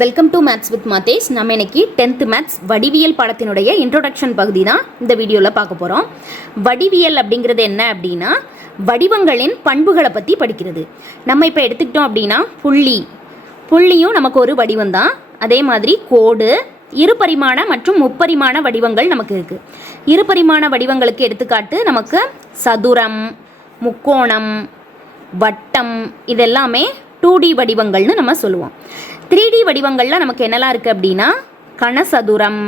Welcome to maths with Mathesh நம்ம இன்னைக்கு tenth maths வடிவியல் பாடத்தினுடைய இன்ட்ரோடக்ஷன் பகுதி தான் இந்த வீடியோவில் பார்க்க போகிறோம் வடிவியல் அப்படிங்கிறது என்ன அப்படின்னா வடிவங்களின் பண்புகளை பற்றி படிக்கிறது. நம்ம இப்போ எடுத்துக்கிட்டோம் அப்படின்னா புள்ளி. புள்ளியும் நமக்கு ஒரு வடிவம் தான். அதே மாதிரி கோடு இருபரிமாண மற்றும் முப்பரிமாண வடிவங்கள் நமக்கு இருக்குது இருபரிமாண வடிவங்களுக்கு எடுத்துக்காட்டு நமக்கு சதுரம் முக்கோணம் வட்டம் இதெல்லாமே டூ டி வடிவங்கள்னு நம்ம சொல்லுவோம். த்ரீ டி வடிவங்களில் நமக்கு என்னெல்லாம் இருக்குது அப்படின்னா கனசதுரம்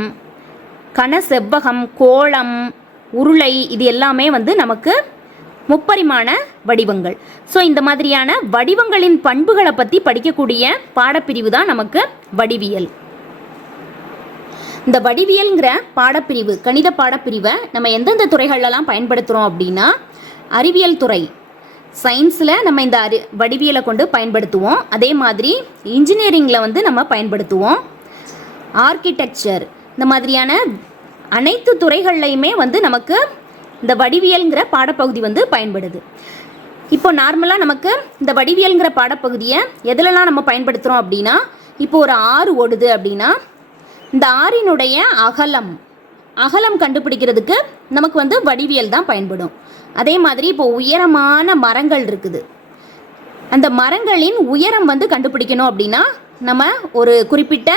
கனசெவ்வகம் கோளம் உருளை இது எல்லாமே வந்து நமக்கு முப்பரிமாண வடிவங்கள். ஸோ இந்த மாதிரியான வடிவங்களின் பண்புகளை பற்றி படிக்கக்கூடிய பாடப்பிரிவு தான் நமக்கு வடிவியல். இந்த வடிவியல்ங்கிற பாடப்பிரிவு கணித பாடப்பிரிவை நம்ம எந்தெந்த துறைகள்லாம் பயன்படுத்துகிறோம் அப்படின்னா அறிவியல் துறை சயின்ஸில் நம்ம இந்த அறி வடிவியலை கொண்டு பயன்படுத்துவோம். அதே மாதிரி இன்ஜினியரிங்கில் வந்து நம்ம பயன்படுத்துவோம். ஆர்கிடெக்சர் இந்த மாதிரியான அனைத்து துறைகள்லையுமே வந்து நமக்கு இந்த வடிவியல்ங்கிற பாடப்பகுதி வந்து பயன்படுது. இப்போ நார்மலாக நமக்கு இந்த வடிவியல்ங்கிற பாடப்பகுதியை எதுலலாம் நம்ம பயன்படுத்துகிறோம் அப்படின்னா இப்போ ஒரு ஆறு ஓடுது அப்படின்னா இந்த ஆறினுடைய அகலம் அகலம் கண்டுபிடிக்கிறதுக்கு நமக்கு வந்து வடிவியல் தான் பயன்படும். அதே மாதிரி இப்போ உயரமான மரங்கள் இருக்குது. அந்த மரங்களின் உயரம் வந்து கண்டுபிடிக்கணும் அப்படின்னா நம்ம ஒரு குறிப்பிட்ட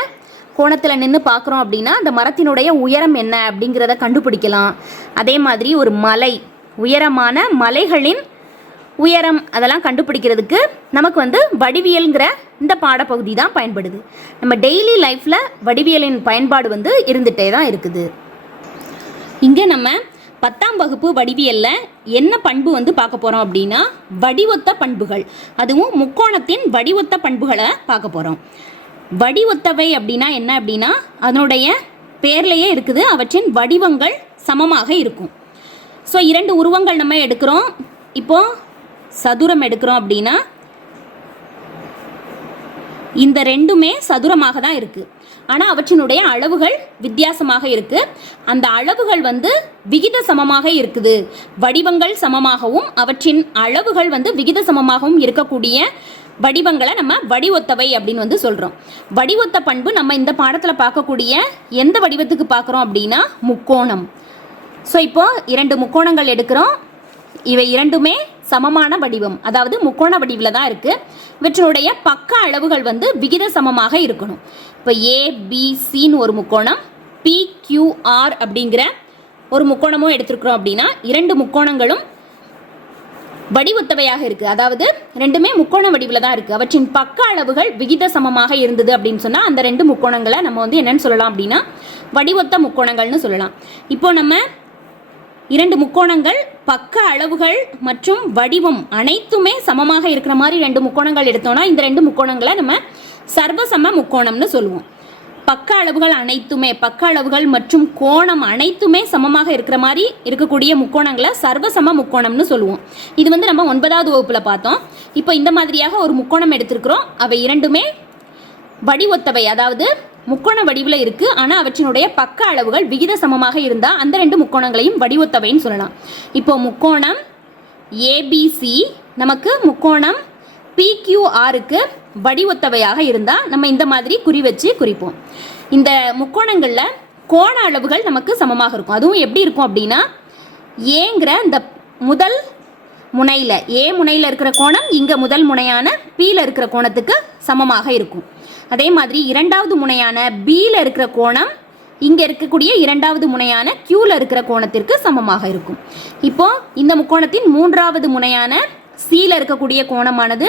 கோணத்தில் நின்று பார்க்குறோம் அப்படின்னா அந்த மரத்தினுடைய உயரம் என்ன அப்படிங்கிறத கண்டுபிடிக்கலாம். அதே மாதிரி ஒரு மலை உயரமான மலைகளின் உயரம் அதெல்லாம் கண்டுபிடிக்கிறதுக்கு நமக்கு வந்து வடிவியல்ங்கிற இந்த பாடப்பகுதி தான் பயன்படுது. நம்ம டெய்லி லைஃப்பில் வடிவியலின் பயன்பாடு வந்து இருந்துகிட்டே தான் இருக்குது. இங்கே நம்ம பத்தாம் வகுப்பு வடிவியலில் என்ன பண்பு வந்து பார்க்க போகிறோம் அப்படின்னா வடிவொத்த பண்புகள். அதுவும் முக்கோணத்தின் வடிவொத்த பண்புகளை பார்க்க போகிறோம் வடிவொத்தவை அப்படின்னா என்ன அப்படின்னா அதனுடைய பேர்லேயே இருக்குது அவற்றின் வடிவங்கள் சமமாக இருக்கும். ஸோ இரண்டு உருவங்கள் நம்ம எடுக்கிறோம். இப்போ சதுரம் எடுக்கிறோம் அப்படின்னா இந்த ரெண்டுமே சதுரமாக தான் இருக்குது ஆனால் அவற்றினுடைய அளவுகள் வித்தியாசமாக இருக்குது அந்த அளவுகள் வந்து விகித சமமாக இருக்குது. வடிவங்கள் சமமாகவும் அவற்றின் அளவுகள் வந்து விகித சமமாகவும் இருக்கக்கூடிய வடிவங்களை நம்ம வடிவொத்தவை அப்படின்னு வந்து சொல்கிறோம் வடிவொத்த பண்பு நம்ம இந்த பாடத்தில் பார்க்கக்கூடிய எந்த வடிவத்துக்கு பார்க்குறோம் அப்படின்னா முக்கோணம். ஸோ இப்போ இரண்டு முக்கோணங்கள் எடுக்கிறோம். இவை இரண்டுமே சமமான வடிவம் அதாவது முக்கோண வடிவில் தான் இருக்குது இவற்றினுடைய பக்க அளவுகள் வந்து விகித சமமாக இருக்கணும். இப்போ ஏபிசின்னு ஒரு முக்கோணம் பிக்யூஆர் அப்படிங்கிற ஒரு முக்கோணமும் எடுத்திருக்கிறோம் அப்படின்னா இரண்டு முக்கோணங்களும் வடிவுத்தவையாக இருக்குது அதாவது ரெண்டுமே முக்கோண வடிவில் தான் இருக்குது அவற்றின் பக்க அளவுகள் விகித சமமாக இருந்தது அப்படின்னு சொன்னால் அந்த ரெண்டு முக்கோணங்களை நம்ம வந்து என்னன்னு சொல்லலாம் அப்படின்னா வடிவொத்த முக்கோணங்கள்னு சொல்லலாம். இப்போ நம்ம இரண்டு முக்கோணங்கள் பக்க அளவுகள் மற்றும் வடிவம் அனைத்துமே சமமாக இருக்கிற மாதிரி ரெண்டு முக்கோணங்கள் எடுத்தோம்னா இந்த ரெண்டு முக்கோணங்களை நம்ம சர்வசம முக்கோணம்னு சொல்லுவோம். பக்க அளவுகள் அனைத்துமே பக்க அளவுகள் மற்றும் கோணம் அனைத்துமே சமமாக இருக்கிற மாதிரி இருக்கக்கூடிய முக்கோணங்களை சர்வசம முக்கோணம்னு சொல்லுவோம். இது வந்து நம்ம ஒன்பதாவது வகுப்பில் பார்த்தோம். இப்போ இந்த மாதிரியாக ஒரு முக்கோணம் எடுத்திருக்கிறோம். அவை இரண்டுமே வடிவொத்தவை அதாவது முக்கோண வடிவில் இருக்கு. ஆனால் அவற்றினுடைய பக்க அளவுகள் விகித சமமாக இருந்தால் அந்த ரெண்டு முக்கோணங்களையும் வடிவொத்தவைன்னு சொல்லலாம். இப்போ முக்கோணம் ஏபிசி நமக்கு முக்கோணம் பிக்யூஆருக்கு வடிவொத்தவையாக இருந்தால் நம்ம இந்த மாதிரி குறி வச்சு குறிப்போம். இந்த முக்கோணங்களில் கோண அளவுகள் நமக்கு சமமாக இருக்கும். அதுவும் எப்படி இருக்கும் அப்படின்னா ஏங்கிற இந்த முதல் முனையில். ஏ முனையில் இருக்கிற கோணம் இங்கே முதல் முனையான பியில் இருக்கிற கோணத்துக்கு சமமாக இருக்கும். அதே மாதிரி இரண்டாவது முனையான பியில் இருக்கிற கோணம் இங்கே இருக்கக்கூடிய இரண்டாவது முனையான கியூவில் இருக்கிற கோணத்திற்கு சமமாக இருக்கும். இப்போ இந்த முக்கோணத்தின் மூன்றாவது முனையான சியில் இருக்கக்கூடிய கோணமானது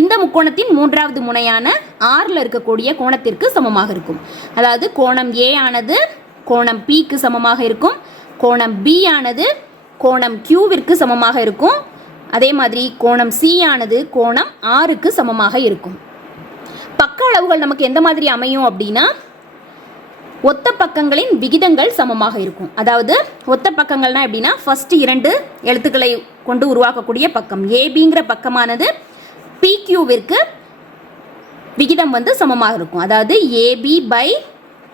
இந்த முக்கோணத்தின் மூன்றாவது முனையான ஆறில் இருக்கக்கூடிய கோணத்திற்கு சமமாக இருக்கும். அதாவது கோணம் ஏ ஆனது கோணம் பிக்கு சமமாக இருக்கும். கோணம் பி ஆனது கோணம் கியூவிற்கு சமமாக இருக்கும். அதே மாதிரி கோணம் சி ஆனது கோணம் ஆறுக்கு சமமாக இருக்கும். பக்க அளவுகள் நமக்கு எந்த மாதிரி அமையும் அப்படின்னா ஒத்த பக்கங்களின் விகிதங்கள் சமமாக இருக்கும். அதாவது ஒத்த பக்கங்கள்னா எப்படின்னா ஃபஸ்ட்டு இரண்டு எழுத்துக்களை கொண்டு உருவாக்கக்கூடிய பக்கம். ஏபிங்கிற பக்கமானது பிக்யூவிற்கு விகிதம் வந்து சமமாக இருக்கும். அதாவது ஏபி பை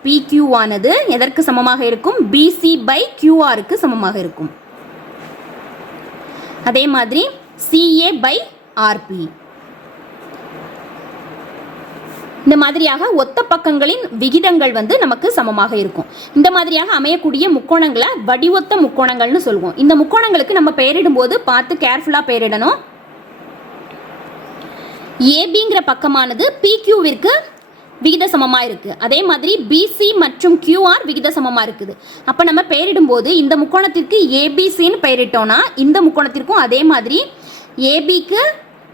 பிக்யூ ஆனது எதற்கு சமமாக இருக்கும்? பிசி பை கியூஆருக்கு சமமாக இருக்கும். அதே மாதிரி சிஏ பை ஆர்பி இந்த மாதிரியாக ஒத்த பக்கங்களின் விகிதங்கள் வந்து நமக்கு சமமாக இருக்கும். இந்த மாதிரியாக அமையக்கூடிய முக்கோணங்களை வடிவொத்த முக்கோணங்கள்னு சொல்லுவோம். இந்த முக்கோணங்களுக்கு நம்ம பெயரிடும் போது பார்த்து கேர்ஃபுல்லாக பெயரிடணும். ஏபிங்கிற பக்கமானது பிக்யூவிற்கு விகித சமமாக இருக்குது அதே மாதிரி பிசி மற்றும் கியூஆர் விகித சமமாக இருக்குது. அப்போ நம்ம பெயரிடும்போது இந்த முக்கோணத்திற்கு ஏபிசின்னு பெயரிட்டோம்னா இந்த முக்கோணத்திற்கும் அதே மாதிரி ஏபிக்கு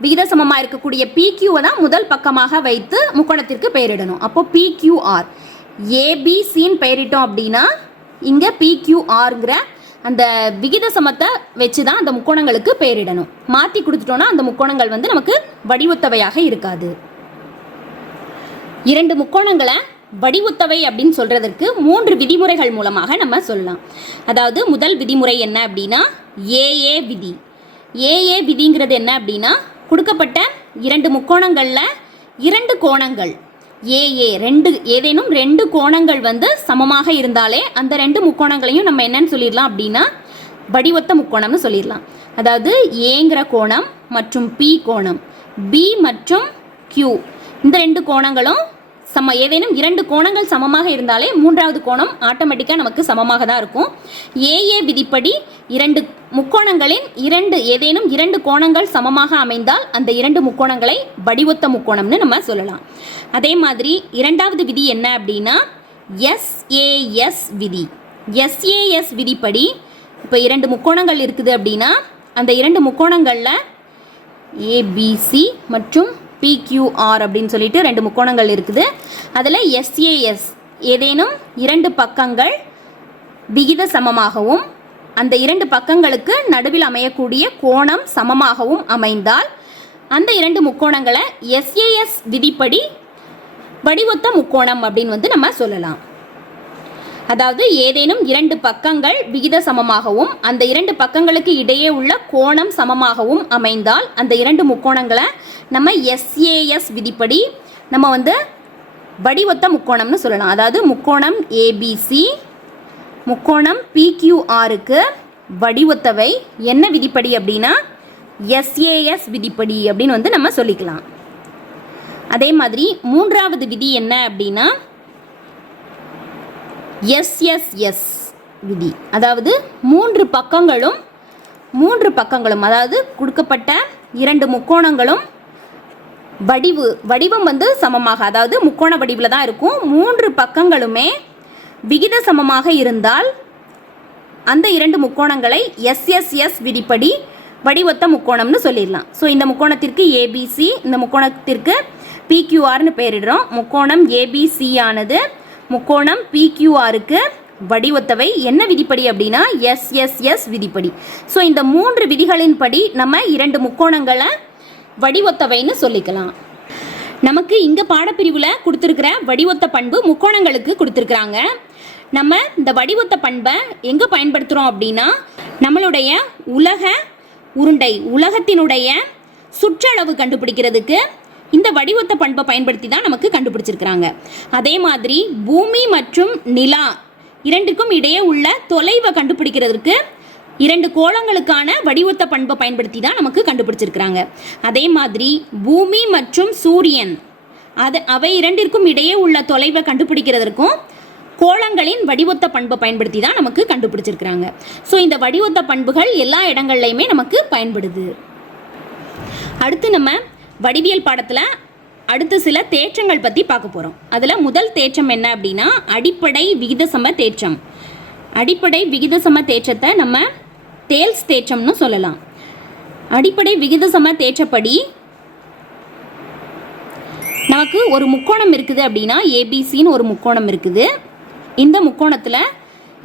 விகித சமமாக இருக்கக்கூடிய பிக்யூவை தான் முதல் பக்கமாக வைத்து முக்கோணத்திற்கு பெயரிடணும். அப்போ பிக்யூஆர் ஏபிசின்னு பெயரிட்டோம் அப்படின்னா இங்கே பிக்யூஆருங்கிற அந்த விகித சமத்தை வச்சு தான் அந்த முக்கோணங்களுக்கு பெயரிடணும். மாற்றி கொடுத்துட்டோன்னா அந்த முக்கோணங்கள் வந்து நமக்கு வடிவத்தவையாக இருக்காது. இரண்டு முக்கோணங்களை வடிவுத்தவை அப்படின்னு சொல்றதற்கு மூன்று விதிமுறைகள் மூலமாக நம்ம சொல்லலாம். அதாவது முதல் விதிமுறை என்ன அப்படின்னா ஏஏ விதி. ஏஏ விதிங்கிறது என்ன அப்படின்னா கொடுக்கப்பட்ட இரண்டு முக்கோணங்களில் இரண்டு கோணங்கள். ஏஏ ரெண்டு ஏதேனும் ரெண்டு கோணங்கள் வந்து சமமாக இருந்தாலே அந்த ரெண்டு முக்கோணங்களையும் நம்ம என்னன்னு சொல்லிடலாம் அப்படின்னா வடிவொத்த முக்கோணம்னு சொல்லிடலாம். அதாவது ஏங்கிற கோணம் மற்றும் பி கோணம். பி மற்றும் கியூ. இந்த ரெண்டு கோணங்களும் சம ஏதேனும் இரண்டு கோணங்கள் சமமாக இருந்தாலே மூன்றாவது கோணம் ஆட்டோமேட்டிக்காக நமக்கு சமமாக தான் இருக்கும் ஏஏ விதிப்படி இரண்டு முக்கோணங்களின் இரண்டு ஏதேனும் இரண்டு கோணங்கள் சமமாக அமைந்தால் அந்த இரண்டு முக்கோணங்களை வடிவொத்த முக்கோணம்னு நம்ம சொல்லலாம். அதே மாதிரி இரண்டாவது விதி என்ன அப்படின்னா எஸ்ஏஎஸ் விதி. எஸ்ஏஎஸ் விதிப்படி இப்போ இரண்டு முக்கோணங்கள் இருக்குது அப்படின்னா அந்த இரண்டு முக்கோணங்களில் ஏபிசி மற்றும் பிக்யூஆர் அப்படின்னு சொல்லிட்டு ரெண்டு முக்கோணங்கள் இருக்குது. அதில் எஸ்ஏஎஸ் ஏதேனும் இரண்டு பக்கங்கள் விகித சமமாகவும் அந்த இரண்டு பக்கங்களுக்கு நடுவில் அமையக்கூடிய கோணம் சமமாகவும் அமைந்தால் அந்த இரண்டு முக்கோணங்களை எஸ்ஏஎஸ் விதிப்படி வடிவொத்த முக்கோணம் அப்படின்னு வந்து நம்ம சொல்லலாம். அதாவது ஏதேனும் இரண்டு பக்கங்கள் விகித சமமாகவும் அந்த இரண்டு பக்கங்களுக்கு இடையே உள்ள கோணம் சமமாகவும் அமைந்தால் அந்த இரண்டு முக்கோணங்களை நம்ம எஸ்ஏஎஸ் விதிப்படி நம்ம வந்து வடிவொத்த முக்கோணம்னு சொல்லலாம். அதாவது முக்கோணம் ஏபிசி முக்கோணம் பிக்யூஆருக்கு வடிவொத்தவை என்ன விதிப்படி அப்படின்னா எஸ்ஏஎஸ் விதிப்படி அப்படின்னு வந்து நம்ம சொல்லிக்கலாம். அதே மாதிரி மூன்றாவது விதி என்ன அப்படின்னா எஸ்எஸ்எஸ் விதி. அதாவது மூன்று பக்கங்களும் மூன்று பக்கங்களும் அதாவது கொடுக்கப்பட்ட இரண்டு முக்கோணங்களும் வடிவு வடிவம் வந்து சமமாக அதாவது முக்கோண வடிவில் தான் இருக்கும். மூன்று பக்கங்களுமே விகித சமமாக இருந்தால் அந்த இரண்டு முக்கோணங்களை எஸ்எஸ்எஸ் விதிப்படி வடிவொத்த முக்கோணம்னு சொல்லிடலாம். ஸோ இந்த முக்கோணத்திற்கு ஏபிசி இந்த முக்கோணத்திற்கு பிக்யூஆர்னு பெயரிடுறோம். முக்கோணம் ஏபிசி ஆனது முக்கோணம் பிக்யூஆருக்கு வடிவத்தவை என்ன விதிப்படி அப்படின்னா எஸ் எஸ் எஸ் விதிப்படி. ஸோ இந்த மூன்று விதிகளின்படி நம்ம இரண்டு முக்கோணங்களை வடிவத்தவைன்னு சொல்லிக்கலாம். நமக்கு இங்கே பாடப்பிரிவில் கொடுத்துருக்கிற வடிவொத்த பண்பு முக்கோணங்களுக்கு கொடுத்துருக்குறாங்க. நம்ம இந்த வடிவொத்த பண்பை எங்கே பயன்படுத்துகிறோம் அப்படின்னா நம்மளுடைய உலக உருண்டை உலகத்தினுடைய சுற்றளவு கண்டுபிடிக்கிறதுக்கு இந்த வடிவத்த பண்பை பயன்படுத்தி தான் நமக்கு கண்டுபிடிச்சிருக்கிறாங்க. அதே மாதிரி பூமி மற்றும் நிலா இரண்டுக்கும் இடையே உள்ள தொலைவை கண்டுபிடிக்கிறதுக்கு இரண்டு கோளங்களுக்கான வடிவத்த பண்பை பயன்படுத்தி தான் நமக்கு கண்டுபிடிச்சிருக்கிறாங்க. அதே மாதிரி பூமி மற்றும் சூரியன் அது அவை இரண்டிற்கும் இடையே உள்ள தொலைவை கண்டுபிடிக்கிறதற்கும் கோளங்களின் வடிவத்த பண்பை பயன்படுத்தி தான் நமக்கு கண்டுபிடிச்சிருக்கிறாங்க. ஸோ இந்த வடிவத்த பண்புகள் எல்லா இடங்கள்லையுமே நமக்கு பயன்படுது. அடுத்து நம்ம வடிவியல் பாடத்தில் அடுத்து சில தேற்றங்கள் பற்றி பார்க்க போகிறோம் அதில் முதல் தேற்றம் என்ன அப்படின்னா அடிப்படை விகிதசம தேற்றம். அடிப்படை விகிதசம தேற்றத்தை நம்ம தேல்ஸ் தேற்றம்னு சொல்லலாம். அடிப்படை விகிதசம தேற்றப்படி நமக்கு ஒரு முக்கோணம் இருக்குது அப்படின்னா ஏபிசின்னு ஒரு முக்கோணம் இருக்குது. இந்த முக்கோணத்தில்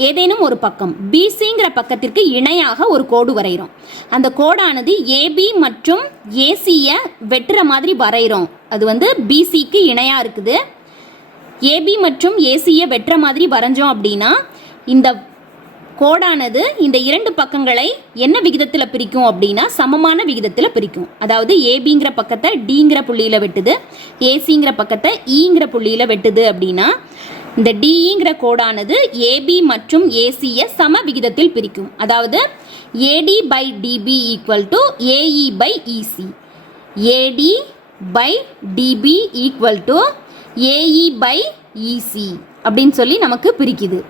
ஏதேனும் ஒரு பக்கம் பிசிங்கிற பக்கத்திற்கு இணையாக ஒரு கோடு வரைகிறோம். அந்த கோடானது ஏபி மற்றும் ஏசியை வெட்டுற மாதிரி வரைகிறோம். அது வந்து பிசிக்கு இணையாக இருக்குது. ஏபி மற்றும் ஏசியை வெட்டுற மாதிரி வரைஞ்சோம் அப்படின்னா இந்த கோடானது இந்த இரண்டு பக்கங்களை என்ன விகிதத்தில் பிரிக்கும் அப்படின்னா சமமான விகிதத்தில் பிரிக்கும். அதாவது ஏபிங்கிற பக்கத்தை டிங்கிற புள்ளியில் வெட்டுது ஏசிங்கிற பக்கத்தை e ஈங்கிற புள்ளியில் வெட்டுது அப்படின்னா இந்த டிஇங்கிற கோடானது ஏபி மற்றும் ஏசியை சம விகிதத்தில் பிரிக்கும். அதாவது AD by DB equal to AE by EC AD by DB equal to AE by EC அப்படின்னு சொல்லி நமக்கு பிரிக்குது.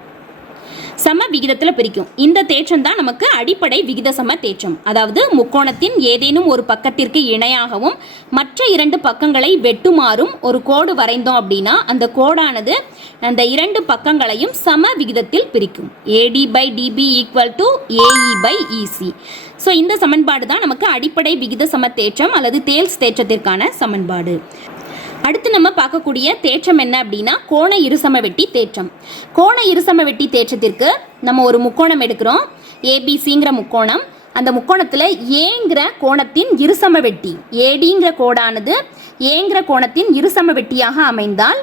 சம விகிதத்தில் பிரிக்கும். இந்த தேற்றம் தான் நமக்கு அடிப்படை விகித சம தேற்றம். அதாவது முக்கோணத்தின் ஏதேனும் ஒரு பக்கத்திற்கு இணையாகவும் மற்ற இரண்டு பக்கங்களை வெட்டுமாறும் ஒரு கோடு வரைந்தோம் அப்படின்னா அந்த கோடானது அந்த இரண்டு பக்கங்களையும் சம விகிதத்தில் பிரிக்கும். AD by DB equal to AE by EC so இந்த சமன்பாடு தான் நமக்கு அடிப்படை விகித சம தேற்றம் அல்லது தேல்ஸ் தேற்றத்திற்கான சமன்பாடு. அடுத்து நம்ம பார்க்கக்கூடிய தேற்றம் என்ன அப்படின்னா கோண இருசம வெட்டி தேற்றம். கோண இருசம வெட்டி தேற்றத்திற்கு நம்ம ஒரு முக்கோணம் எடுக்கிறோம். ஏபிசிங்கிற முக்கோணம். அந்த முக்கோணத்தில் ஏங்கிற கோணத்தின் இருசம வெட்டி. ஏடிங்கிற கோடானது ஏங்கிற கோணத்தின் இருசம வெட்டியாக அமைந்தால்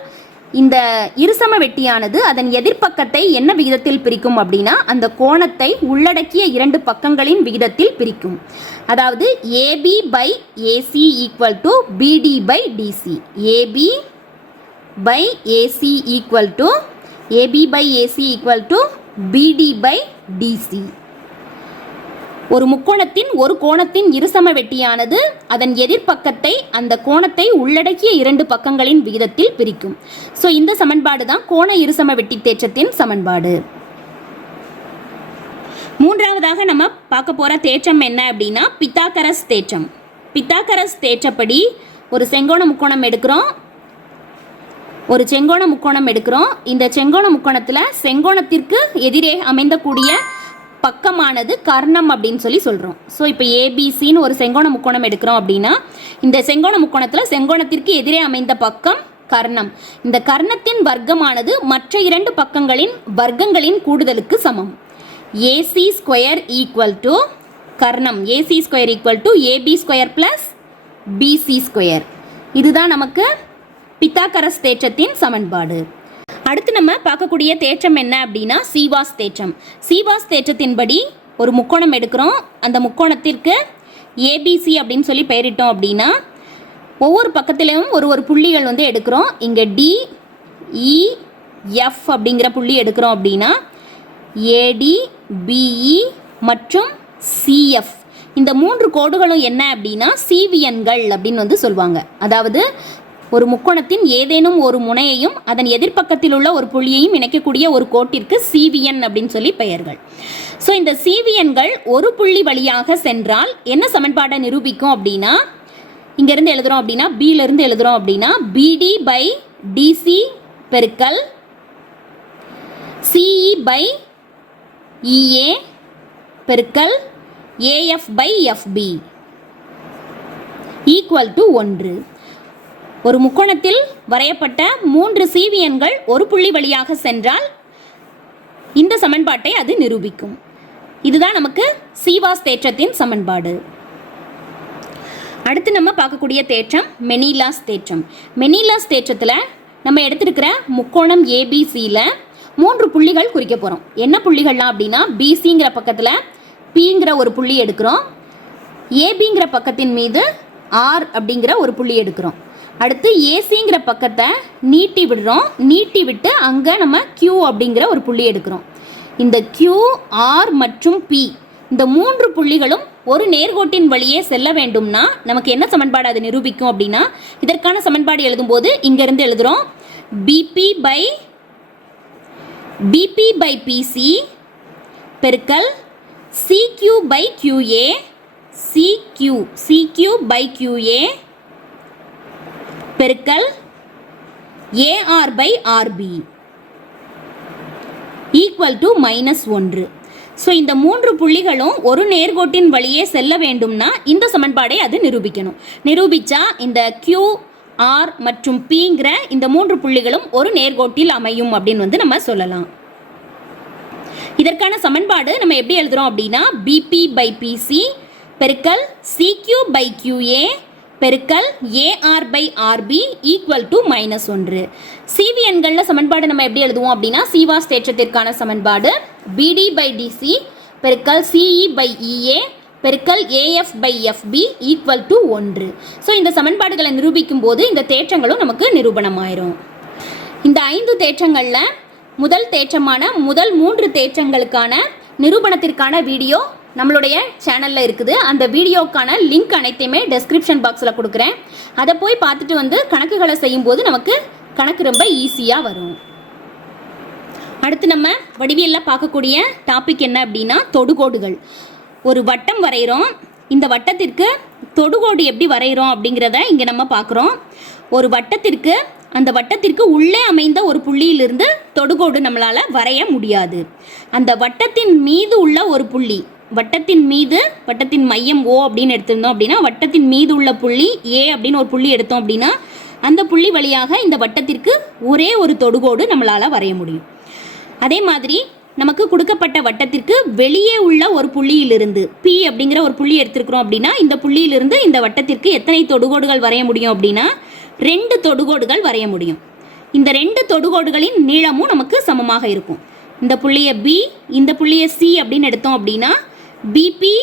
இந்த இருசம வெட்டியானது அதன் எதிர்ப்பக்கத்தை என்ன விகிதத்தில் பிரிக்கும் அப்படின்னா அந்த கோணத்தை உள்ளடக்கிய இரண்டு பக்கங்களின் விகிதத்தில் பிரிக்கும். அதாவது AB by AC equal to BD by DC AB by AC equal to AB by AC equal to BD by DC ஒரு முக்கோணத்தின் ஒரு கோணத்தின் இருசம வெட்டியானது அதன் எதிர்ப்பக்கத்தை அந்த கோணத்தை உள்ளடக்கிய இரண்டு பக்கங்களின் விகிதத்தில் பிரிக்கும். ஸோ இந்த சமன்பாடு தான் கோண இருசம வெட்டி தேற்றத்தின் சமன்பாடு. மூன்றாவதாக நம்ம பார்க்க போற தேற்றம் என்ன அப்படின்னா பித்தாகரஸ் தேற்றம். பித்தாகரஸ் தேற்றப்படி ஒரு செங்கோண முக்கோணம் எடுக்கிறோம். ஒரு செங்கோண முக்கோணம் எடுக்கிறோம். இந்த செங்கோண முக்கோணத்தில் செங்கோணத்திற்கு எதிரே அமைந்தக்கூடிய பக்கமானது கர்ணம் அப்படின்னு சொல்லி சொல்கிறோம் ஸோ இப்போ ஏபிசின்னு ஒரு செங்கோண முக்கோணம் எடுக்கிறோம் அப்படின்னா இந்த செங்கோண முக்கோணத்தில் செங்கோணத்திற்கு எதிரே அமைந்த பக்கம் கர்ணம். இந்த கர்ணத்தின் வர்க்கமானது மற்ற இரண்டு பக்கங்களின் வர்க்கங்களின் கூடுதலுக்கு சமம். AC square equal to Karnam. AC square equal to AB square plus BC square இதுதான் நமக்கு பித்தாகரஸ் தேற்றத்தின் சமன்பாடு. அடுத்து நம்ம பார்க்கக்கூடிய தேற்றம் என்ன அப்படின்னா சீவாஸ் தேற்றம். சீவாஸ் தேற்றத்தின்படி ஒரு முக்கோணம் எடுக்கிறோம். அந்த முக்கோணத்திற்கு ஏபிசி அப்படின்னு சொல்லி பெயரிட்டோம் அப்படின்னா ஒவ்வொரு பக்கத்திலையும் ஒரு ஒரு புள்ளிகள் வந்து எடுக்கிறோம். இங்கே டி இ e, எஃப் அப்படிங்கிற புள்ளி எடுக்கிறோம் அப்படின்னா ஏடி பிஇ e மற்றும் சிஎஃப் இந்த மூன்று கோடுகளும் என்ன அப்படின்னா சிவியன்கள் அப்படின்னு வந்து சொல்லுவாங்க. அதாவது ஒரு முக்கோணத்தின் ஏதேனும் ஒரு முனையையும் அதன் எதிர்ப்பக்கத்தில் உள்ள ஒரு புள்ளியையும் இணைக்கக்கூடிய ஒரு கோட்டிற்கு சிவிஎன் அப்படின்னு சொல்லி பெயர்கள். ஸோ இந்த சிவிஎன்கள் ஒரு புள்ளி வழியாக சென்றால் என்ன சமன்பாடை நிரூபிக்கும் அப்படின்னா இங்கேருந்து எழுதுகிறோம் அப்படின்னா பியிலிருந்து எழுதுகிறோம் அப்படின்னா பிடி பை டிசி பெருக்கல் சிஇ பை இஏ பெருக்கல் AF by FB equal to ஒன்று. ஒரு முக்கோணத்தில் வரையப்பட்ட மூன்று சீவியன்கள் ஒரு புள்ளி வழியாக சென்றால் இந்த சமன்பாட்டை அது நிரூபிக்கும். இதுதான் நமக்கு சீவாஸ் தேற்றத்தின் சமன்பாடு. அடுத்து நம்ம பார்க்கக்கூடிய தேற்றம் மெனிலாஸ் தேற்றம். மெனிலாஸ் தேற்றத்தில் நம்ம எடுத்திருக்கிற முக்கோணம் ஏபிசியில் மூன்று புள்ளிகள் குறிக்க போகிறோம் என்ன புள்ளிகள்லாம் அப்படின்னா பிசிங்கிற பக்கத்தில் பிங்கிற ஒரு புள்ளி எடுக்கிறோம். ஏபிங்கிற பக்கத்தின் மீது ஆர் அப்படிங்கிற ஒரு புள்ளி எடுக்கிறோம். அடுத்து ஏசிங்கிற பக்கத்தை நீட்டி விடுறோம். நீட்டி விட்டு அங்கே நம்ம கியூ அப்படிங்கிற ஒரு புள்ளி எடுக்கிறோம். இந்த கியூ ஆர் மற்றும் பி இந்த மூன்று புள்ளிகளும் ஒரு நேர்கோட்டின் வழியே செல்ல வேண்டும்னா நமக்கு என்ன சமன்பாடு அது நிரூபிக்கும் அப்படின்னா இதற்கான சமன்பாடு எழுதும்போது இங்கேருந்து எழுதுகிறோம் BP by BP by PC பெருக்கல் CQ by QA CQ CQ by QA பெருக்கல் AR by RP equal to minus ஒன்று. ஸோ இந்த மூன்று புள்ளிகளும் ஒரு நேர்கோட்டின் வழியே செல்ல வேண்டும்னா இந்த சமன்பாடை அது நிரூபிக்கணும். நிரூபித்தா இந்த கியூ ஆர் மற்றும் பிங்கிற இந்த மூன்று புள்ளிகளும் ஒரு நேர்கோட்டில் அமையும் அப்படின்னு வந்து நம்ம சொல்லலாம். இதற்கான சமன்பாடு நம்ம எப்படி எழுதுகிறோம் அப்படின்னா பிபி பை பிசி பெருக்கல் சிக்யூ பை கியூஏ பெருக்கல் AR by RP equal to minus ஒன்று. சிவி எண்களில் சமன்பாடு நம்ம எப்படி எழுதுவோம் அப்படின்னா சிவாஸ் தேற்றத்திற்கான சமன்பாடு. பிடி பை டிசி பெருக்கல் சிஇ பை இஏ பெருக்கல் AF by FB equal to ஒன்று. ஸோ இந்த சமன்பாடுகளை நிரூபிக்கும் போது இந்த தேற்றங்களும் நமக்கு நிரூபணமாயிரும். இந்த ஐந்து தேற்றங்களில் முதல் தேற்றமான முதல் மூன்று தேற்றங்களுக்கான நிரூபணத்திற்கான வீடியோ நம்மளுடைய சேனலில் இருக்குது. அந்த வீடியோக்கான லிங்க் அனைத்தையுமே டெஸ்கிரிப்ஷன் பாக்ஸில் கொடுக்குறேன். அதை போய் பார்த்துட்டு வந்து கணக்குகளை செய்யும்போது நமக்கு கணக்கு ரொம்ப ஈஸியாக வரும். அடுத்து நம்ம வடிவியலில் பார்க்கக்கூடிய டாபிக் என்ன அப்படின்னா தொடுகோடுகள். ஒரு வட்டம் வரைகிறோம் இந்த வட்டத்திற்கு தொடுகோடு எப்படி வரைகிறோம் அப்படிங்கிறத இங்கே நம்ம பார்க்குறோம். ஒரு வட்டத்திற்கு அந்த வட்டத்திற்கு உள்ளே அமைந்த ஒரு புள்ளியிலிருந்து தொடுகோடு நம்மளால் வரைய முடியாது. அந்த வட்டத்தின் மீது உள்ள ஒரு புள்ளி வட்டத்தின் மீது வட்டத்தின் மையம் ஓ அப்படின்னு எடுத்திருந்தோம் அப்படின்னா வட்டத்தின் மீது உள்ள புள்ளி ஏ அப்படின்னு ஒரு புள்ளி எடுத்தோம் அப்படின்னா அந்த புள்ளி வழியாக இந்த வட்டத்திற்கு ஒரே ஒரு தொடுகோடு நம்மளால் வரைய முடியும். அதே மாதிரி நமக்கு கொடுக்கப்பட்ட வட்டத்திற்கு வெளியே உள்ள ஒரு புள்ளியிலிருந்து பி அப்படிங்கிற ஒரு புள்ளி எடுத்திருக்கிறோம் அப்படின்னா இந்த புள்ளியிலிருந்து இந்த வட்டத்திற்கு எத்தனை தொடுகோடுகள் வரைய முடியும் அப்படின்னா ரெண்டு தொடுகோடுகள் வரைய முடியும். இந்த ரெண்டு தொடுகோடுகளின் நீளமும் நமக்கு சமமாக இருக்கும். இந்த புள்ளியை பி இந்த புள்ளியை சி அப்படின்னு எடுத்தோம் அப்படின்னா பிபி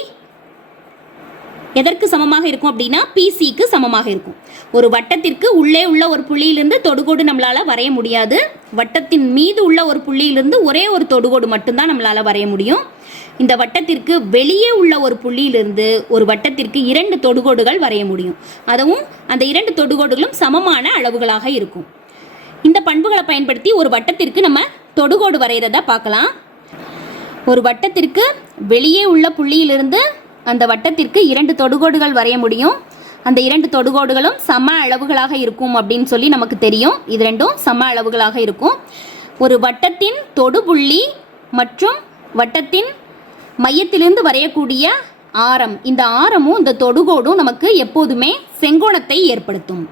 எதற்கு சமமாக இருக்கும் அப்படின்னா பிசிக்கு சமமாக இருக்கும். ஒரு வட்டத்திற்கு உள்ளே உள்ள ஒரு புள்ளியிலிருந்து தொடுகோடு நம்மளால் வரைய முடியாது. வட்டத்தின் மீது உள்ள ஒரு புள்ளியிலிருந்து ஒரே ஒரு தொடுகோடு மட்டும்தான் நம்மளால வரைய முடியும். இந்த வட்டத்திற்கு வெளியே உள்ள ஒரு புள்ளியிலிருந்து ஒரு வட்டத்திற்கு இரண்டு தொடுகோடுகள் வரைய முடியும். அதுவும் அந்த இரண்டு தொடுகோடுகளும் சமமான அளவுகளாக இருக்கும். இந்த பண்புகளை பயன்படுத்தி ஒரு வட்டத்திற்கு நம்ம தொடுகோடு வரைகிறத பார்க்கலாம். ஒரு வட்டத்திற்கு வெளியே உள்ள புள்ளியிலிருந்து அந்த வட்டத்திற்கு இரண்டு தொடுகோடுகள் வரைய முடியும். அந்த இரண்டு தொடுகோடுகளும் சம அளவுகளாக இருக்கும் அப்படின்னு சொல்லி நமக்கு தெரியும். இது ரெண்டும் சம அளவுகளாக இருக்கும். ஒரு வட்டத்தின் தொடுபுள்ளி மற்றும் வட்டத்தின் மையத்திலிருந்து வரையக்கூடிய ஆரம். இந்த ஆரமும் இந்த தொடுகோடும் நமக்கு எப்போதுமே செங்கோணத்தை ஏற்படுத்தும்.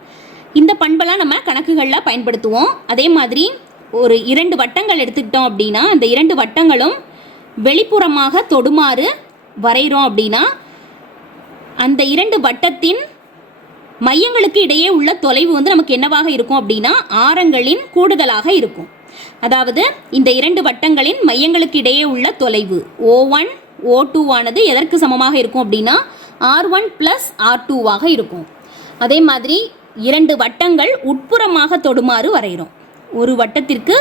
இந்த பண்பெல்லாம் நம்ம கணக்குகளில் பயன்படுத்துவோம். அதே மாதிரி ஒரு இரண்டு வட்டங்கள் எடுத்துக்கிட்டோம் அப்படின்னா அந்த இரண்டு வட்டங்களும் வெளிப்புறமாக தொடுமாறு வரைகிறோம் அப்படின்னா அந்த இரண்டு வட்டத்தின் மையங்களுக்கு இடையே உள்ள தொலைவு வந்து நமக்கு என்னவாக இருக்கும் அப்படின்னா ஆரங்களின் கூடுதலாக இருக்கும். அதாவது இந்த இரண்டு வட்டங்களின் மையங்களுக்கு இடையே உள்ள தொலைவு ஓ ஒன் ஓ டூ ஆனது எதற்கு சமமாக இருக்கும் அப்படின்னா ஆர் ஒன் ப்ளஸ் ஆர் டூவாக இருக்கும். அதே மாதிரி இரண்டு வட்டங்கள் உட்புறமாக தொடுமாறு வரைகிறோம் ஒரு வட்டத்திற்கு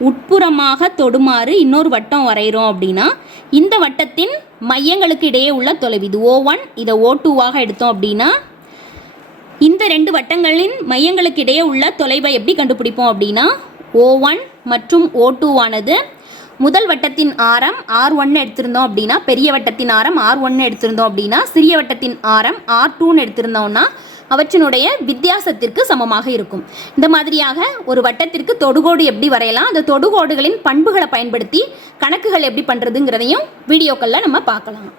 உட்புறமாக தொடுமாறு இன்னொரு வட்டம் வரைகிறோம் அப்படின்னா இந்த வட்டத்தின் மையங்களுக்கு இடையே உள்ள தொலைவு இது ஓ ஒன் இதை ஓ டூவாக எடுத்தோம் அப்படின்னா இந்த ரெண்டு வட்டங்களின் மையங்களுக்கு இடையே உள்ள தொலைவை எப்படி கண்டுபிடிப்போம் அப்படின்னா ஓ ஒன் மற்றும் ஓ ஆனது முதல் வட்டத்தின் ஆரம் ஆர் ஒன்று எடுத்திருந்தோம் அப்படின்னா பெரிய வட்டத்தின் ஆரம் ஆர் ஒன்று எடுத்திருந்தோம் அப்படின்னா சிறிய வட்டத்தின் ஆரம் ஆர் டூன்னு எடுத்திருந்தோம்னா அவற்றினுடைய வித்தியாசத்திற்கு சமமாக இருக்கும். இந்த மாதிரியாக ஒரு வட்டத்திற்கு தொடுகோடு எப்படி வரையலாம்? அந்த தொடுகோடுகளின் பண்புகளை பயன்படுத்தி கணக்குகள் எப்படி பண்ணுறதுங்கிறதையும் வீடியோக்களில் நம்ம பார்க்கலாம்.